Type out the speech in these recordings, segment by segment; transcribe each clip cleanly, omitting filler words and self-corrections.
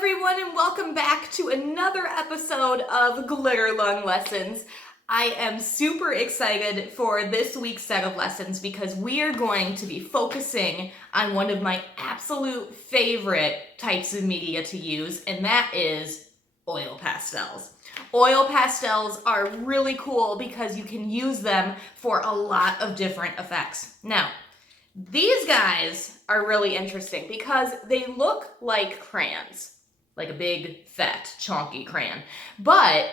everyone, and welcome back to another episode of Glitter Lung Lessons. I am super excited for this week's set of lessons because we are going to be focusing on one of my absolute favorite types of media to use, and that is oil pastels. Oil pastels are really cool because you can use them for a lot of different effects. Now, these guys are really interesting because they look like crayons, like a big, fat, chunky crayon, but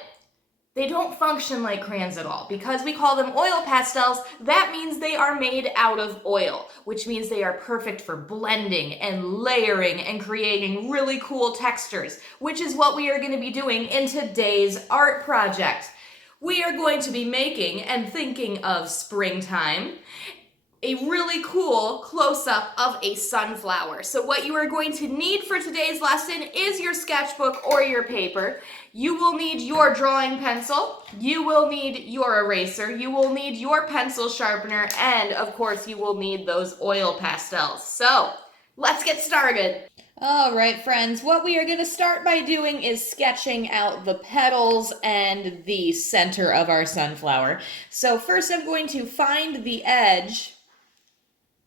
they don't function like crayons at all. Because we call them oil pastels, that means they are made out of oil, which means they are perfect for blending and layering and creating really cool textures, which is what we are going to be doing in today's art project. We are going to be making and thinking of springtime, a really cool close-up of a sunflower. So what you are going to need for today's lesson is your sketchbook or your paper. You will need your drawing pencil, you will need your eraser, you will need your pencil sharpener, and of course you will need those oil pastels. So let's get started. All right, friends, what we are going to start by doing is sketching out the petals and the center of our sunflower. So first I'm going to find the edge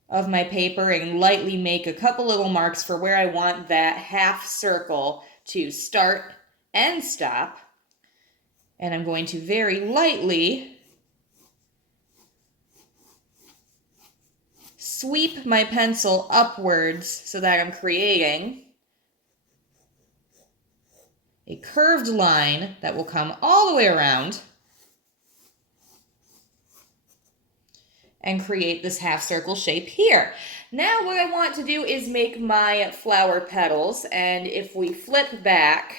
of my paper and lightly make a couple little marks for where I want that half circle to start and stop. And I'm going to very lightly sweep my pencil upwards so that I'm creating a curved line that will come all the way around and create this half circle shape here. Now what I want to do is make my flower petals, and if we flip back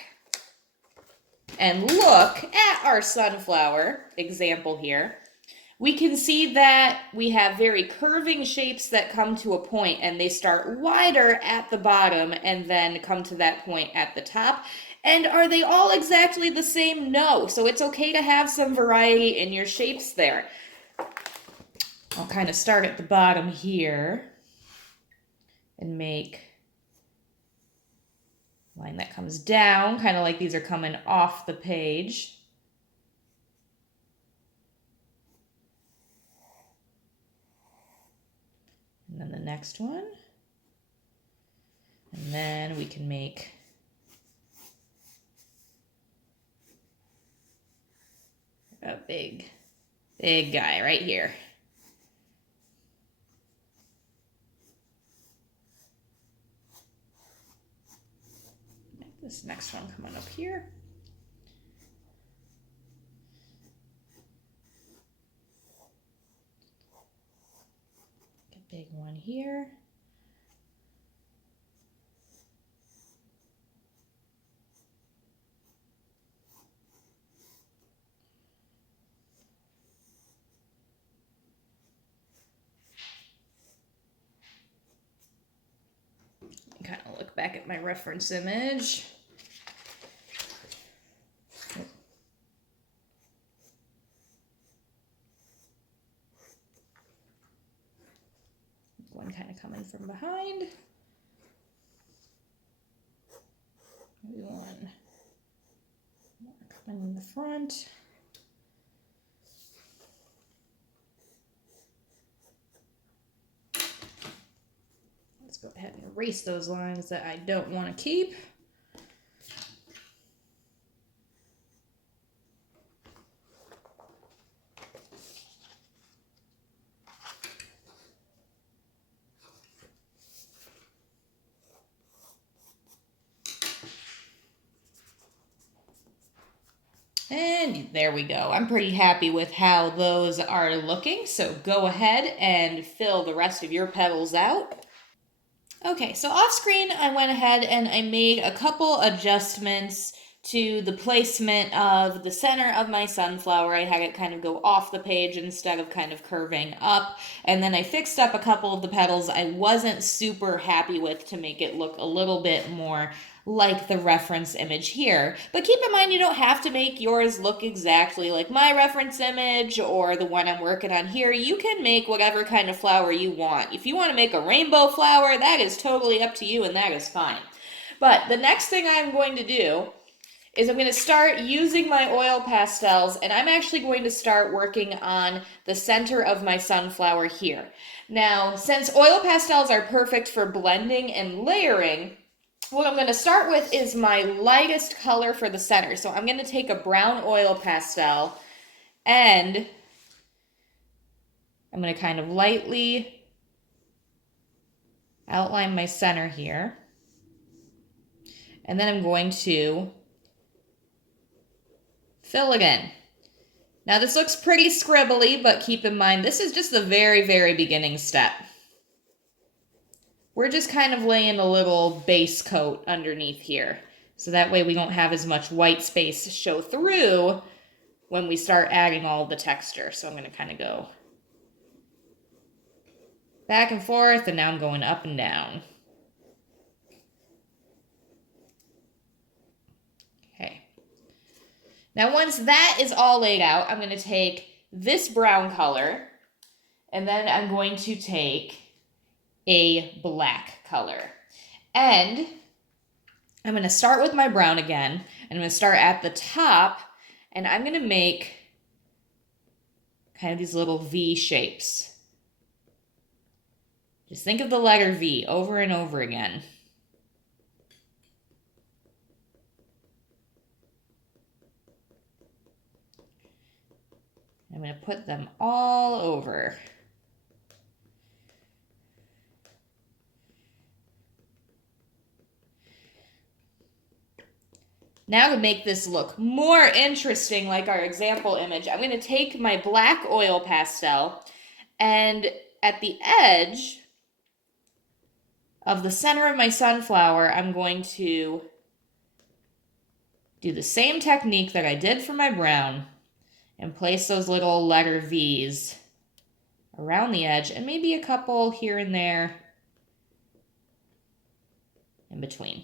and look at our sunflower example here, we can see that we have very curving shapes that come to a point, and they start wider at the bottom and then come to that point at the top. And are they all exactly the same? No. So it's okay to have some variety in your shapes there. I'll kind of start at the bottom here and make a line that comes down, kind of like these are coming off the page. And then the next one. And then we can make a big guy right here. This next one coming up here. A big one here. Kind of look back at my reference image. One kind of coming from behind. Maybe one more coming in the front. Let's go ahead and erase those lines that I don't want to keep. And there we go. I'm pretty happy with how those are looking. So go ahead and fill the rest of your petals out. Okay, so off screen, I went ahead and I made a couple adjustments to the placement of the center of my sunflower. I had it kind of go off the page instead of kind of curving up. And then I fixed up a couple of the petals I wasn't super happy with to make it look a little bit more like the reference image here. But keep in mind, you don't have to make yours look exactly like my reference image or the one I'm working on here. You can make whatever kind of flower you want. If you want to make a rainbow flower, that is totally up to you, and that is fine. But the next thing I'm going to do is I'm going to start using my oil pastels, and I'm actually going to start working on the center of my sunflower here. Now, since oil pastels are perfect for blending and layering, what I'm going to start with is my lightest color for the center. So I'm going to take a brown oil pastel and I'm going to kind of lightly outline my center here. And then I'm going to fill it in. Now this looks pretty scribbly, but keep in mind this is just the very, very beginning step. We're just kind of laying a little base coat underneath here. So that way we don't have as much white space show through when we start adding all the texture. So I'm going to kind of go back and forth, and now I'm going up and down. Okay. Now once that is all laid out, I'm going to take this brown color, and then I'm going to take a black color. And I'm going to start with my brown again, and I'm going to start at the top, and I'm going to make kind of these little V shapes. Just think of the letter V over and over again. I'm going to put them all over. Now to make this look more interesting, like our example image, I'm going to take my black oil pastel, and at the edge of the center of my sunflower, I'm going to do the same technique that I did for my brown and place those little letter V's around the edge, and maybe a couple here and there in between.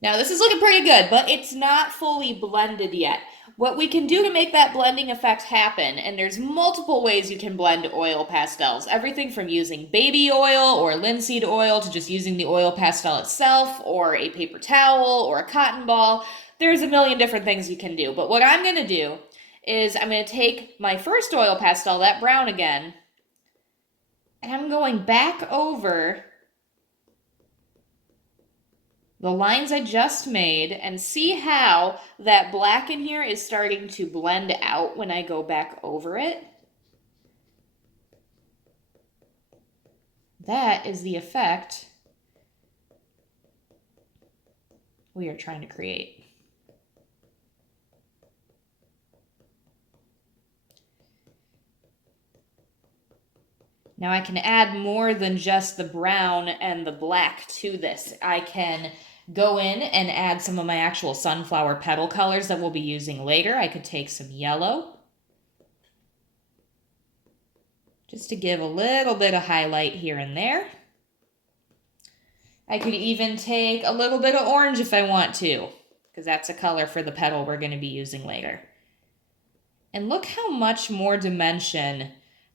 Now this is looking pretty good, but it's not fully blended yet. What we can do to make that blending effect happen, and there's multiple ways you can blend oil pastels, everything from using baby oil or linseed oil to just using the oil pastel itself or a paper towel or a cotton ball. There's a million different things you can do, but what I'm going to do is I'm going to take my first oil pastel, that brown again, and I'm going back over the lines I just made, and see how that black in here is starting to blend out when I go back over it. That is the effect we are trying to create. Now I can add more than just the brown and the black to this. I can go in and add some of my actual sunflower petal colors that we'll be using later. I could take some yellow, just to give a little bit of highlight here and there. I could even take a little bit of orange if I want to, because that's a color for the petal we're going to be using later. And look how much more dimension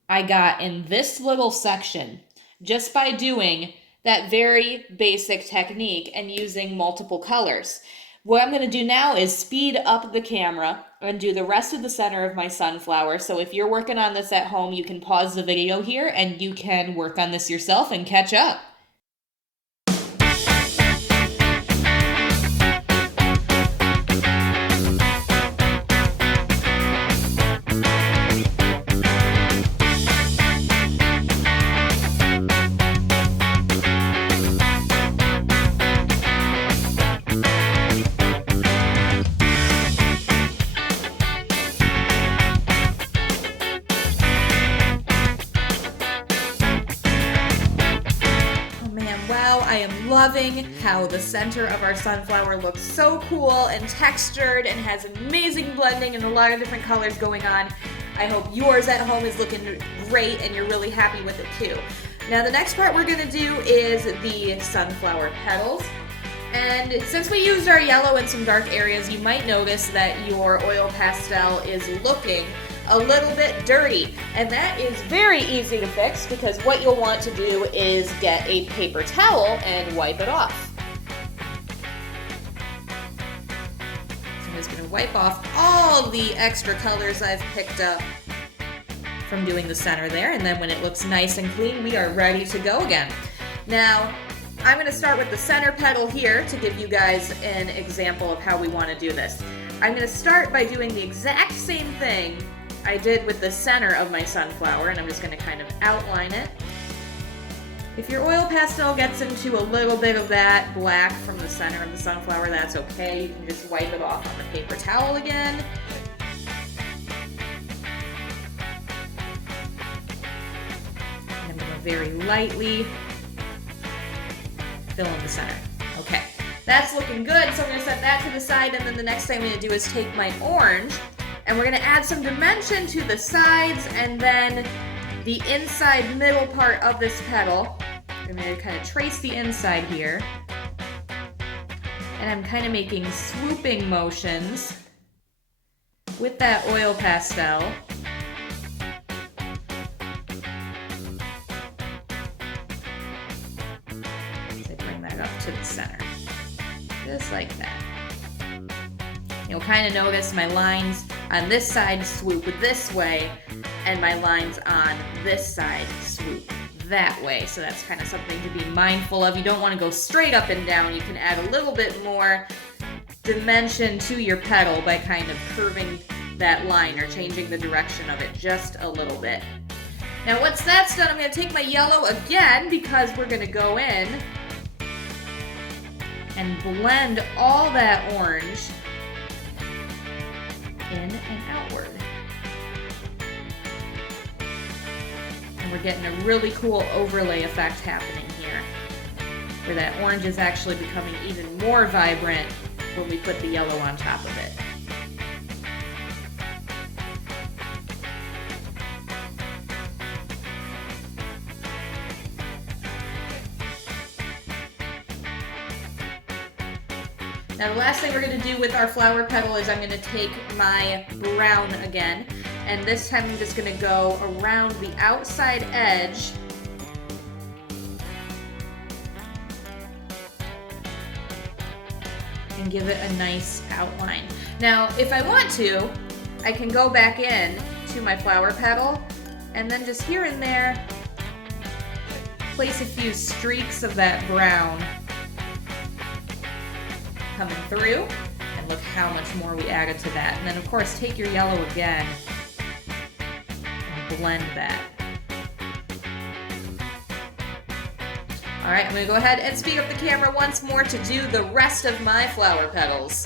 I got in this little section just by doing that very basic technique and using multiple colors. What I'm going to do now is speed up the camera and do the rest of the center of my sunflower. So if you're working on this at home, you can pause the video here and you can work on this yourself and catch up. I am loving how the center of our sunflower looks so cool and textured and has amazing blending and a lot of different colors going on. I hope yours at home is looking great and you're really happy with it too. Now the next part we're going to do is the sunflower petals. And since we used our yellow in some dark areas, you might notice that your oil pastel is looking a little bit dirty. And that is very easy to fix because what you'll want to do is get a paper towel and wipe it off. So I'm just going to wipe off all the extra colors I've picked up from doing the center there, and then when it looks nice and clean, we are ready to go again. Now, I'm going to start with the center petal here to give you guys an example of how we want to do this. I'm going to start by doing the exact same thing I did with the center of my sunflower, and I'm just going to kind of outline it. If your oil pastel gets into a little bit of that black from the center of the sunflower, that's okay. You can just wipe it off on the paper towel again. Very lightly fill in the center. Okay, that's looking good, so I'm going to set that to the side, and then the next thing I'm going to do is take my orange, and we're going to add some dimension to the sides and then the inside middle part of this petal. I'm going to kind of trace the inside here, and I'm kind of making swooping motions with that oil pastel. To the center, just like that. You'll kind of notice my lines on this side swoop this way, and my lines on this side swoop that way. So that's kind of something to be mindful of. You don't want to go straight up and down. You can add a little bit more dimension to your petal by kind of curving that line or changing the direction of it just a little bit. Now once that's done, I'm going to take my yellow again because we're going to go in and blend all that orange in and outward. And we're getting a really cool overlay effect happening here, where that orange is actually becoming even more vibrant when we put the yellow on top of it. Now the last thing we're going to do with our flower petal is I'm going to take my brown again, and this time I'm just going to go around the outside edge and give it a nice outline. Now if I want to, I can go back in to my flower petal and then just here and there place a few streaks of that brown coming through, and look how much more we added to that. And then of course take your yellow again and blend that. Alright, I'm going to go ahead and speed up the camera once more to do the rest of my flower petals.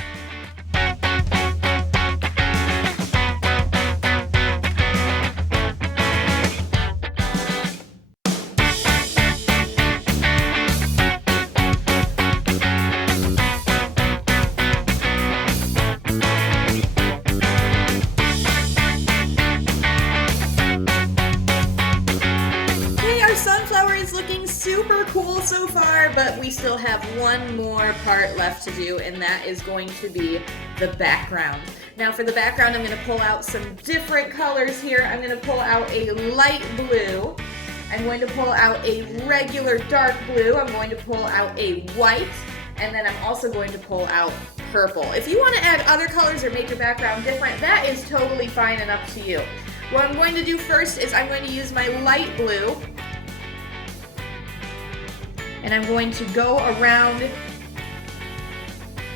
Super cool so far, but we still have one more part left to do, and that is going to be the background. Now for the background, I'm going to pull out some different colors here. I'm going to pull out a light blue. I'm going to pull out a regular dark blue. I'm going to pull out a white, and then I'm also going to pull out purple. If you want to add other colors or make your background different, that is totally fine and up to you. What I'm going to do first is I'm going to use my light blue, and I'm going to go around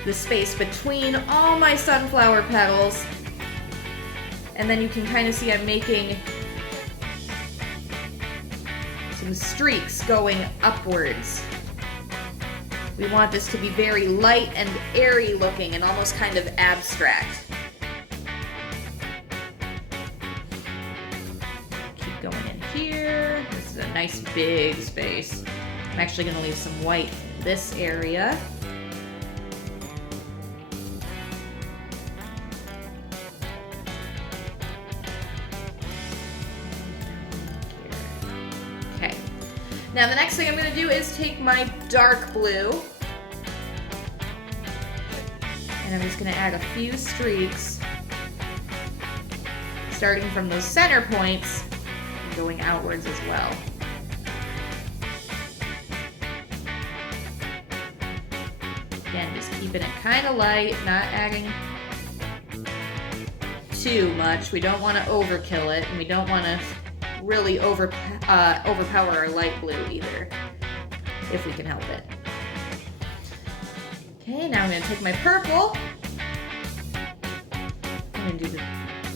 the space between all my sunflower petals, and then you can kind of see I'm making some streaks going upwards. We want this to be very light and airy looking and almost kind of abstract. Keep going in here. This is a nice big space. I'm actually going to leave some white in this area. Okay. Now the next thing I'm going to do is take my dark blue, and I'm just going to add a few streaks starting from those center points and going outwards as well. Again, just keeping it kind of light, not adding too much. We don't want to overkill it, and we don't want to really overpower our light blue either, if we can help it. Okay, now I'm going to take my purple. I'm going to do the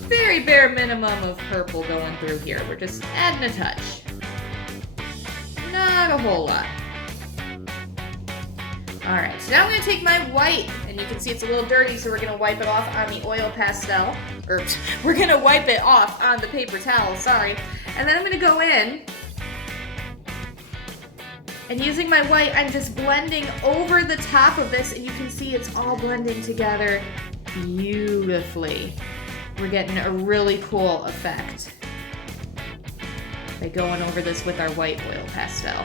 very bare minimum of purple going through here. We're just adding a touch. Not a whole lot. Alright, so now I'm going to take my white, and you can see it's a little dirty, so we're going to wipe it off on the oil pastel. Or, we're going to wipe it off on the paper towel, sorry. And then I'm going to go in, and using my white, I'm just blending over the top of this, and you can see it's all blending together beautifully. We're getting a really cool effect by going over this with our white oil pastel.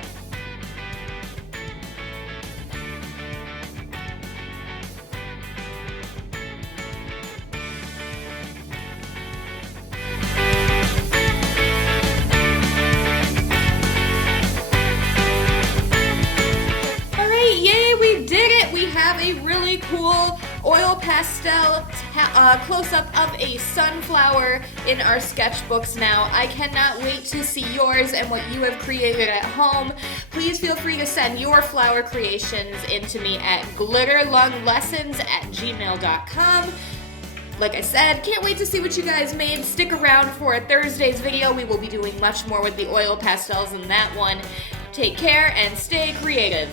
A really cool oil pastel close-up of a sunflower in our sketchbooks now. I cannot wait to see yours and what you have created at home. Please feel free to send your flower creations into me at glitterlunglessons@gmail.com. Like I said, can't wait to see what you guys made. Stick around for Thursday's video. We will be doing much more with the oil pastels in that one. Take care and stay creative.